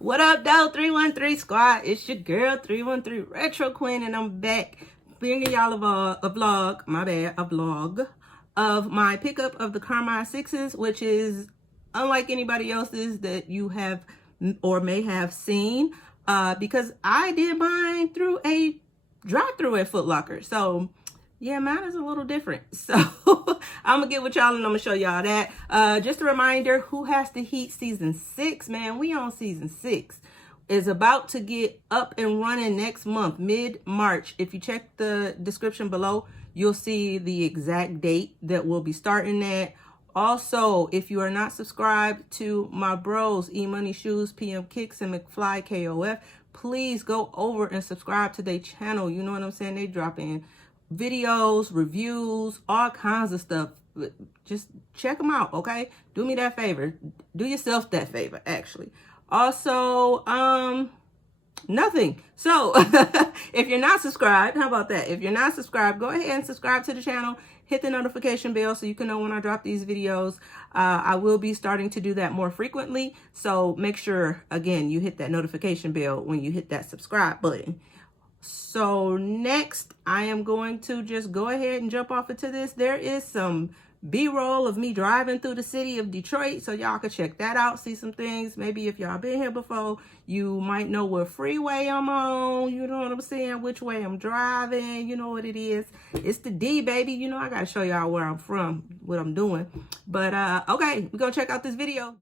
What up, though? 313 Squad. It's your girl, 313 Retro Queen, and I'm back bringing y'all a vlog of my pickup of the Carmine 6s, which is unlike anybody else's that you have or may have seen, because I did mine through a drive-thru at Foot Locker. So yeah, mine is a little different. So I'm gonna get with y'all and I'm gonna show y'all that. Just a reminder, Who Has the Heat season 6, man, we on season 6, is about to get up and running next month, mid-March. If you check the description below, you'll see the exact date that we'll be starting at. Also, if you are not subscribed to my bros, E-Money Shoes, PM Kicks, and McFly KOF, please go over and subscribe to their channel. You know what I'm saying? They drop in videos, reviews, all kinds of stuff. Just check them out, okay? Do me that favor. Do yourself that favor, actually. Also, nothing. So if you're not subscribed, how about that? If you're not subscribed, go ahead and subscribe to the channel. Hit the notification bell so you can know when I drop these videos. I will be starting to do that more frequently. So make sure, again, you hit that notification bell when you hit that subscribe button. So next, I am going to just go ahead and jump off into this. There is some B-roll of me driving through the city of Detroit, so y'all can check that out, see some things. Maybe if y'all been here before, you might know what freeway I'm on, you know what I'm saying, which way I'm driving, you know what it is. It's the D, baby. You know, I gotta show y'all where I'm from, what I'm doing. But okay, we're gonna check out this video.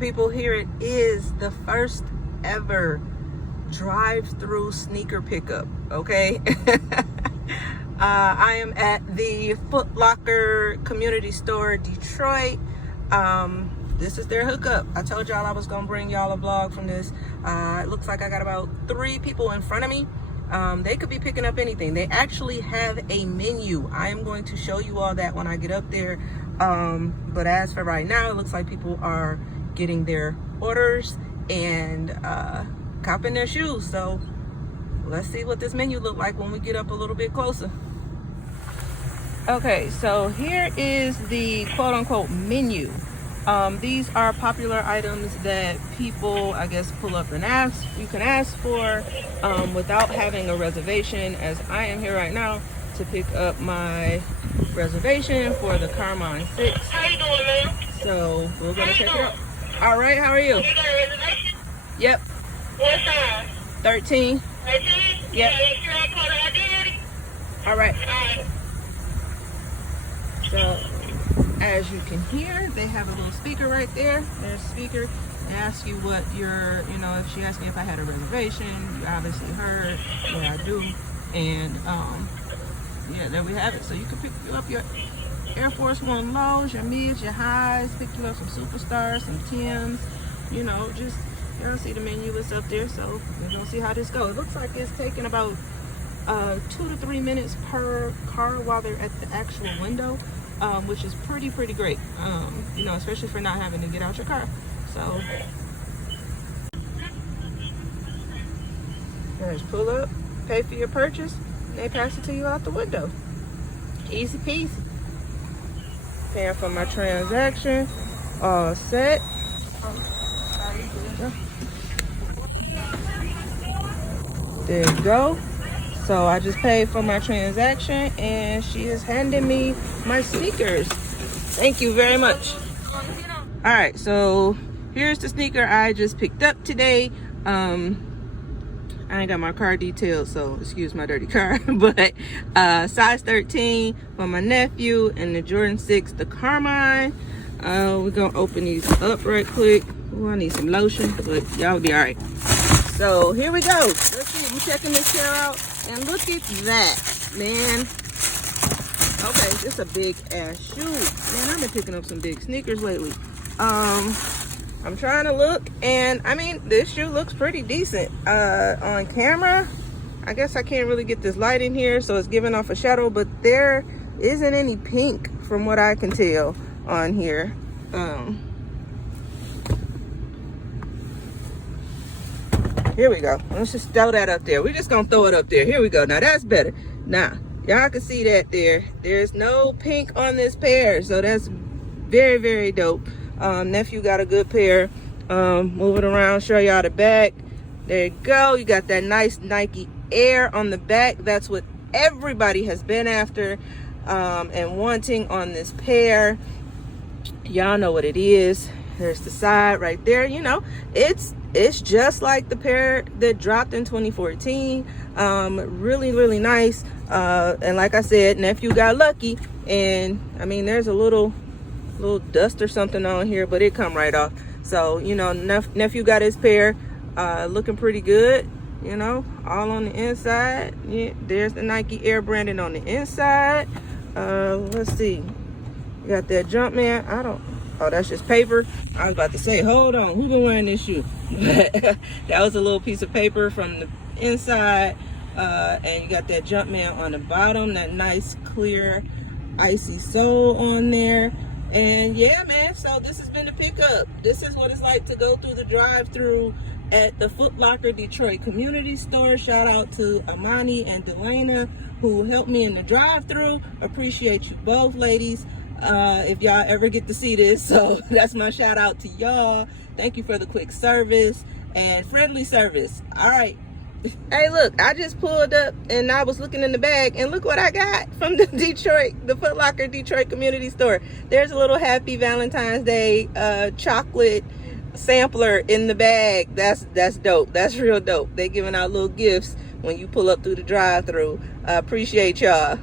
People, here it is, the first ever drive-through sneaker pickup. Okay. I am at the Foot Locker community store, Detroit. This is their hookup. I told y'all I was gonna bring y'all a vlog from this. It looks like I got about 3 people in front of me. They could be picking up anything. They actually have a menu. I am going to show you all that when I get up there. But as for right now, it looks like people are getting their orders and copping their shoes. So let's see what this menu look like when we get up a little bit closer. Okay, so here is the quote-unquote menu. These are popular items that people, I guess, pull up and ask. You can ask for without having a reservation, as I am here right now to pick up my reservation for the Carmine 6. How you doing, man? So we're gonna check it out. All right, how are you? You got a reservation? Yep. What size? 13. 13? Yep. Yeah, make sure I call the identity. All right. Alright. So as you can hear, they have a little speaker right there. There's a speaker. They ask you what your, you know, if she asked me if I had a reservation, you obviously heard. Yeah, I do. And yeah, there we have it. So you can pick up your Air Force One lows, your mids, your highs, pick you up some superstars, some Tims, you know, just, you don't see the menu list up there, so we're gonna see how this goes. It looks like it's taking about 2 to 3 minutes per car while they're at the actual window. which is pretty great, you know, especially for not having to get out your car. So just pull up, pay for your purchase, and they pass it to you out the window. Easy peasy. Paying for my transaction, all set. There you go. So I just paid for my transaction and she is handing me my sneakers. Thank you very much. All right, so here's the sneaker I just picked up today. I ain't got my car detailed, so excuse my dirty car, but size 13 for my nephew, and the Jordan 6, the Carmine. We're gonna open these up right quick. Ooh, I need some lotion, but y'all be all right. So here we go. Let's see, I'm checking this pair out, and look at that, man. Okay, this is a big ass shoe. Man, I've been picking up some big sneakers lately. I'm trying to look, and I mean, this shoe looks pretty decent. On camera, I guess I can't really get this light in here, so it's giving off a shadow, but there isn't any pink from what I can tell on here. Here we go. Let's just throw that up there. We're just gonna throw it up there. Here we go. Now that's better. Now, y'all can see that there. There's no pink on this pair, so that's very dope. Nephew got a good pair. Move it around, show y'all the back. There you go. You got that nice Nike Air on the back. That's what everybody has been after and wanting on this pair. Y'all know what it is. There's the side right there. You know, it's just like the pair that dropped in 2014. Really nice. And like I said, nephew got lucky, and I mean, there's a little dust or something on here, but it come right off. So, you know, nephew got his pair looking pretty good, you know, all on the inside. Yeah, there's the Nike Air branding on the inside. Let's see, you got that Jumpman. Oh, that's just paper. I was about to say, hold on, who been wearing this shoe? That was a little piece of paper from the inside. And you got that Jumpman on the bottom, that nice clear icy sole on there. And yeah, man, so this has been the pickup. This is what it's like to go through the drive-through at the Foot Locker Detroit Community Store. Shout out to Amani and Delana who helped me in the drive-through. Appreciate you both, ladies. If y'all ever get to see this, so that's my shout out to y'all. Thank you for the quick service and friendly service. All right. Hey, look, I just pulled up and I was looking in the bag, and look what I got from the Foot Locker Detroit Community Store. There's a little happy Valentine's Day chocolate sampler in the bag. That's dope. That's real dope. They giving out little gifts when you pull up through the drive-through. Appreciate y'all.